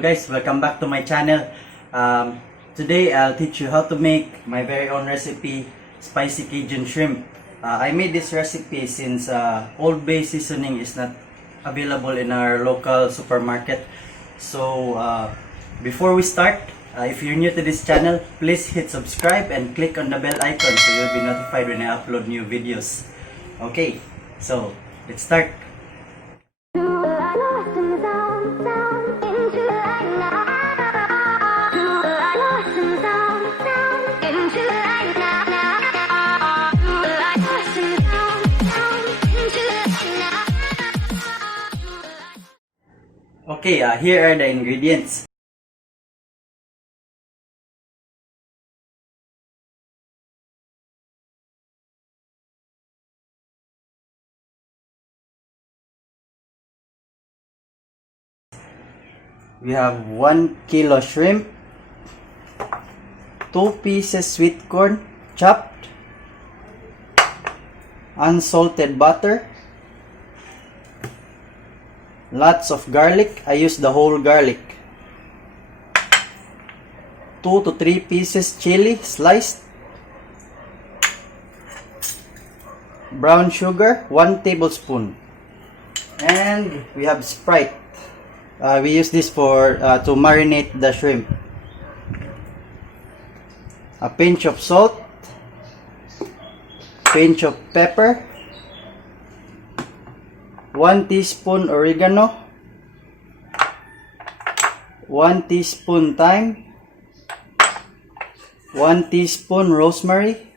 Hello guys, welcome back to my channel. Today I'll teach you how to make my very own recipe, Spicy Cajun Shrimp. I made this recipe since Old Bay seasoning is not available in our local supermarket. So before we start, if you're new to this channel, please hit subscribe and click on the bell icon so you'll be notified when I upload new videos. Okay, so let's start. Okay, here are the ingredients. We have 1 kilo shrimp, 2 pieces sweet corn chopped, unsalted butter, lots of garlic. I use the whole garlic. 2 to 3 pieces chili sliced, brown sugar 1 tablespoon, and we have Sprite. We use this for to marinate the shrimp. A pinch of salt, pinch of pepper, 1 teaspoon oregano, 1 teaspoon thyme, 1 teaspoon rosemary,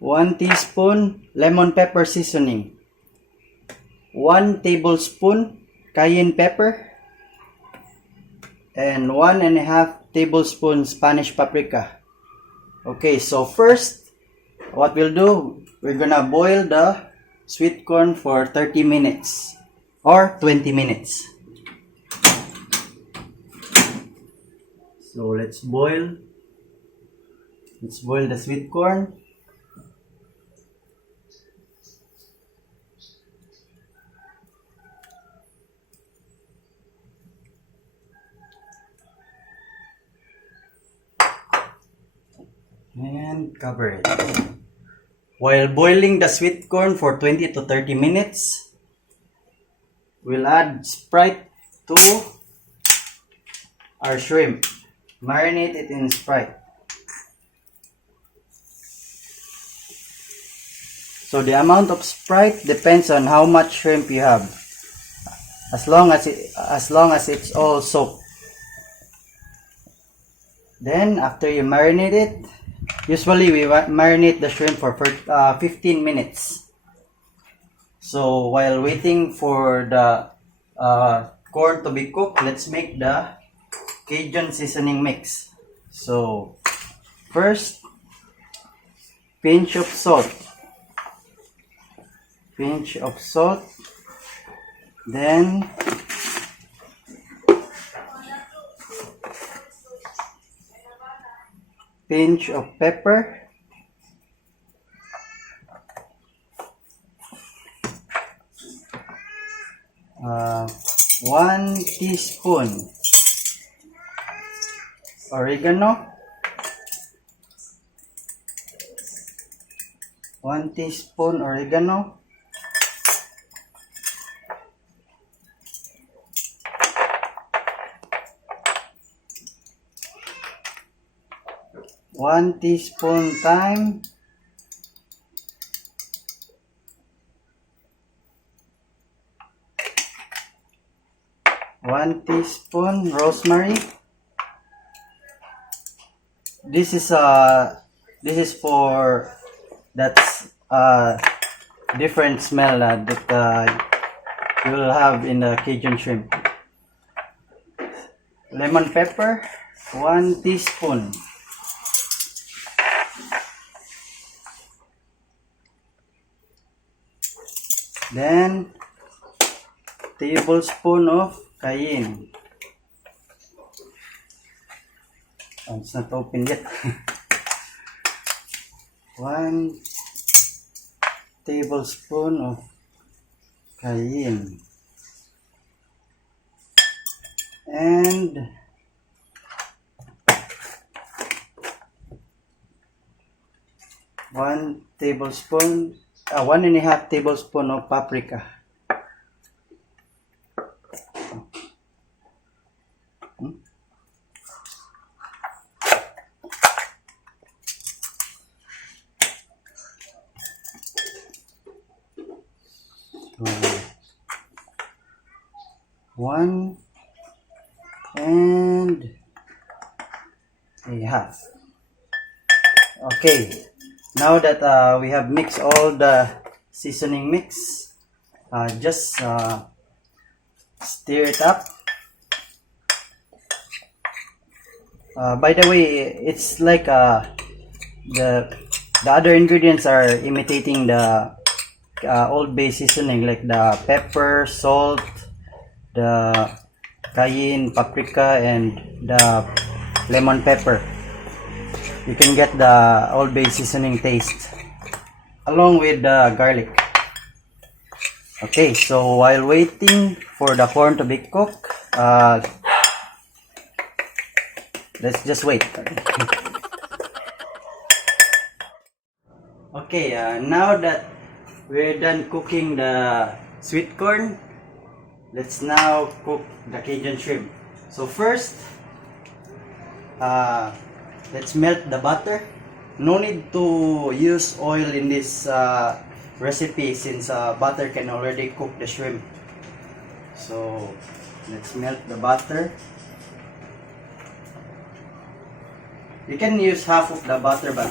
1 teaspoon lemon pepper seasoning, 1 tablespoon cayenne pepper, and 1.5 tablespoon Spanish paprika. Okay, so first, what we'll do, we're gonna boil the sweet corn for 30 minutes or 20 minutes. So let's boil the sweet corn. And cover it. While boiling the sweet corn for 20 to 30 minutes, we'll add Sprite to our shrimp. Marinate it in Sprite. So the amount of Sprite depends on how much shrimp you have. As long as it's all soaked. Then after you marinate it, usually we marinate the shrimp for 15 minutes. So while waiting for the corn to be cooked, let's make the Cajun seasoning mix. So first, pinch of salt, then pinch of pepper, uh, 1 teaspoon oregano, 1 teaspoon oregano, 1 teaspoon thyme, 1 teaspoon rosemary. This is for that's different smell that you will have in the Cajun shrimp. Lemon pepper 1 teaspoon. Then tablespoon of cayenne. Oh, it's not open yet. 1 tablespoon of cayenne. and 1.5 tablespoon of paprika. One and a half. Okay, now that we have mixed all the seasoning mix, just stir it up. By the way, it's like the other ingredients are imitating the Old Bay seasoning, like the pepper, salt, the cayenne, paprika, and the lemon pepper. You can get the Old Bay seasoning taste along with the garlic. Okay, so while waiting for the corn to be cooked, let's just wait. Okay, now that we're done cooking the sweet corn, let's now cook the Cajun shrimp. So first, let's melt the butter. No need to use oil in this recipe since butter can already cook the shrimp. So let's melt the butter. You can use half of the butter, but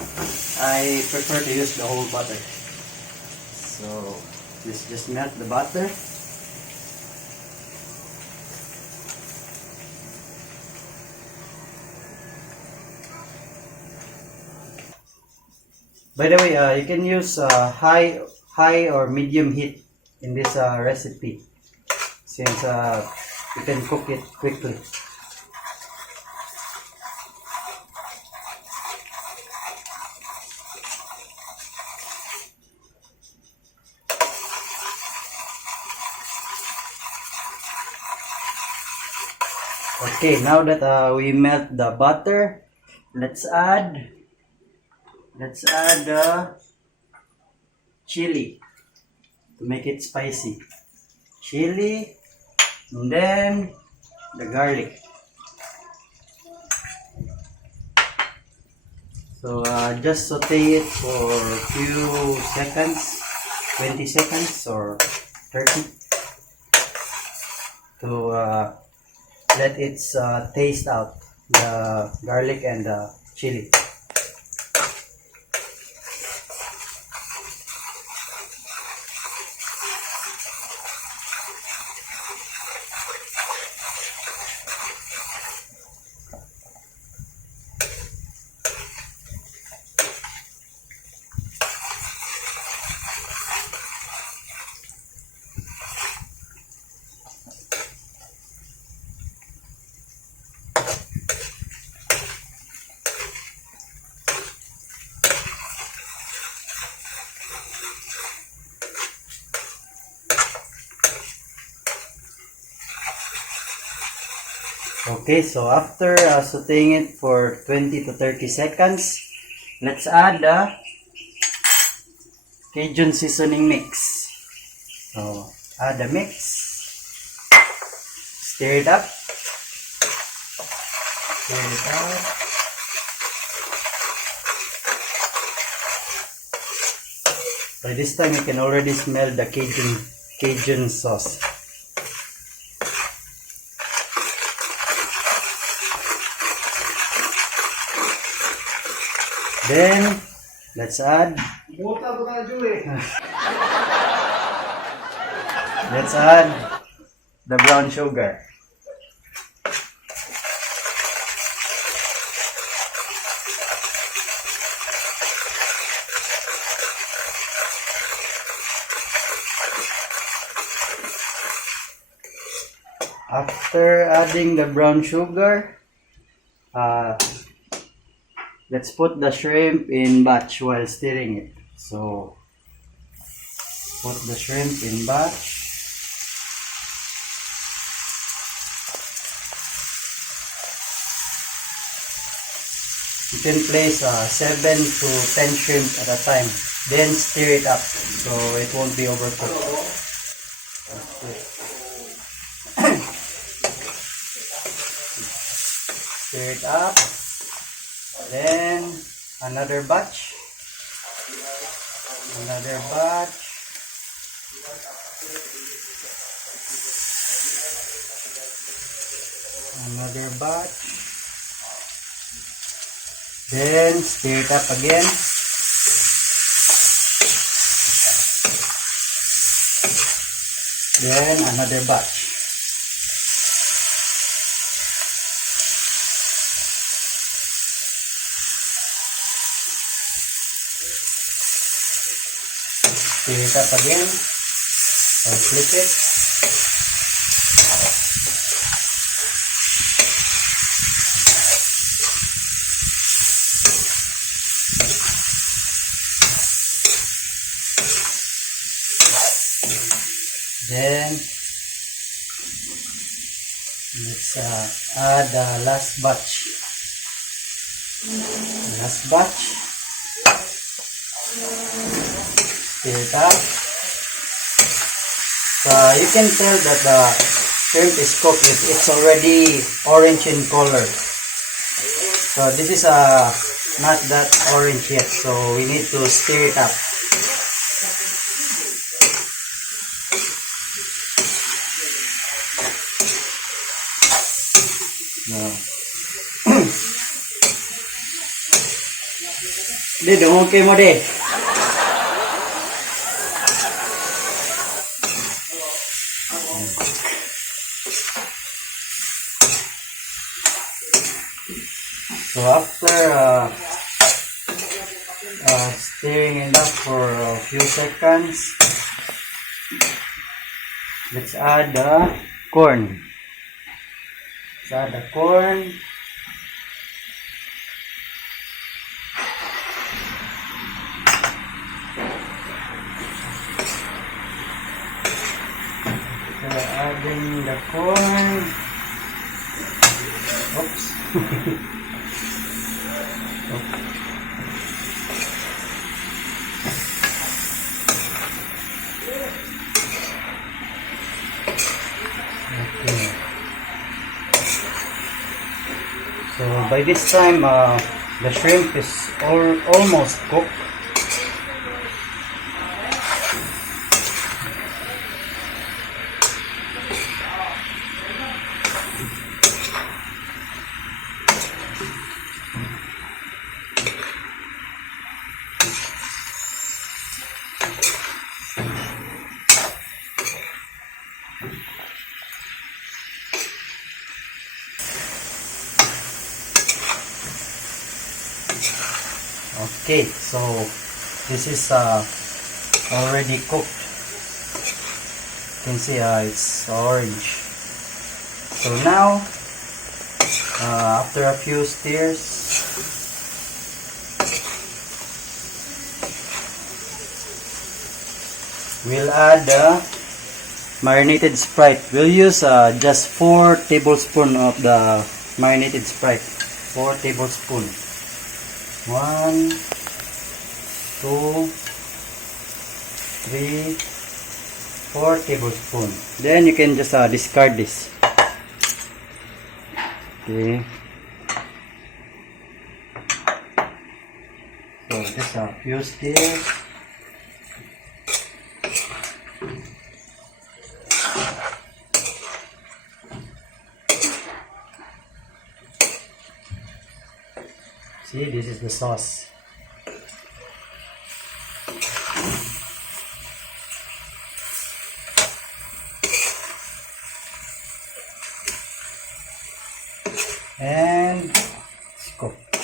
I prefer to use the whole butter. So let's just melt the butter. By the way, you can use high or medium heat in this recipe since you can cook it quickly. Okay, now that we melt the butter, let's add chili to make it spicy. Chili, and then the garlic. So just saute it for a few seconds, 20 seconds or 30, to let its taste out, the garlic and the chili. Okay, so after sauteing it for 20 to 30 seconds, let's add the Cajun seasoning mix. So add the mix, stir it up, stir it out. By this time, you can already smell the Cajun sauce. Then let's add the brown sugar. After adding the brown sugar, let's put the shrimp in batch while stirring it. So put the shrimp in batch. You can place 7 to 10 shrimp at a time. Then stir it up so it won't be overcooked. Stir it up. Then another batch. Another batch. Another batch. Then stir it up again. Then another batch. Stir it up again. Or flip it. Then let's add the last batch. Last batch. Stir it up. So you can tell that the shrimp is cooked if it's already orange in color. So this is not that orange yet, so we need to stir it up. Đi đúng không kia mà đi. So after stirring it up for a few seconds, let's add the corn. Let's add the corn. Adding the corn. Oops. Okay. So by this time, the shrimp is almost cooked. Okay, so this is already cooked. You can see it's orange. So now, after a few stirs, we'll add the marinated Sprite. We'll use just 4 tablespoons of the marinated Sprite. 4 tablespoons. 1, 2, 3, 4 tablespoons. Then you can just discard this. Okay. So just a few stirs. See, this is the sauce. And it's cooked.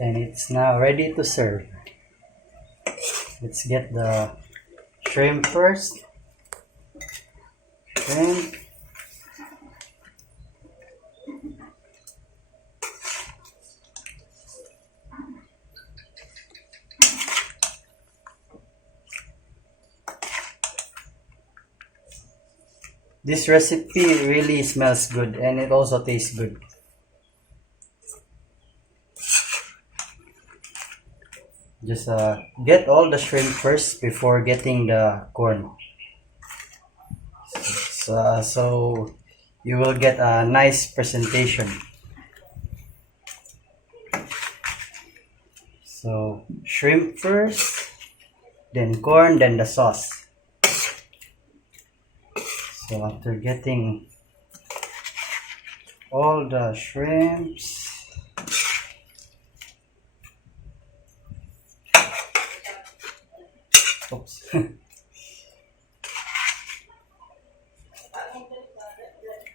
And it's now ready to serve. Let's get the shrimp first. Shrimp. This recipe really smells good and it also tastes good. Just get all the shrimp first before getting the corn. So you will get a nice presentation. So shrimp first, then corn, then the sauce. So after getting all the shrimps, oops.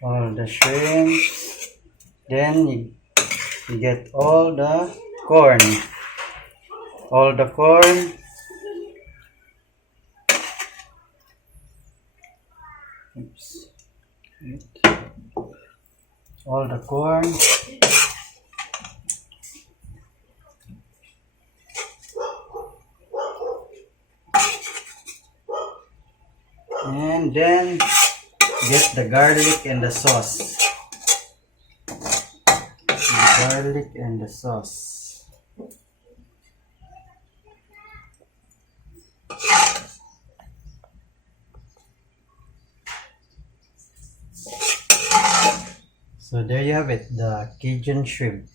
All the shrimps, then you get all the corn. Oops. All the corn. And then get the garlic and the sauce. The garlic and the sauce. So there you have it, the Cajun shrimp.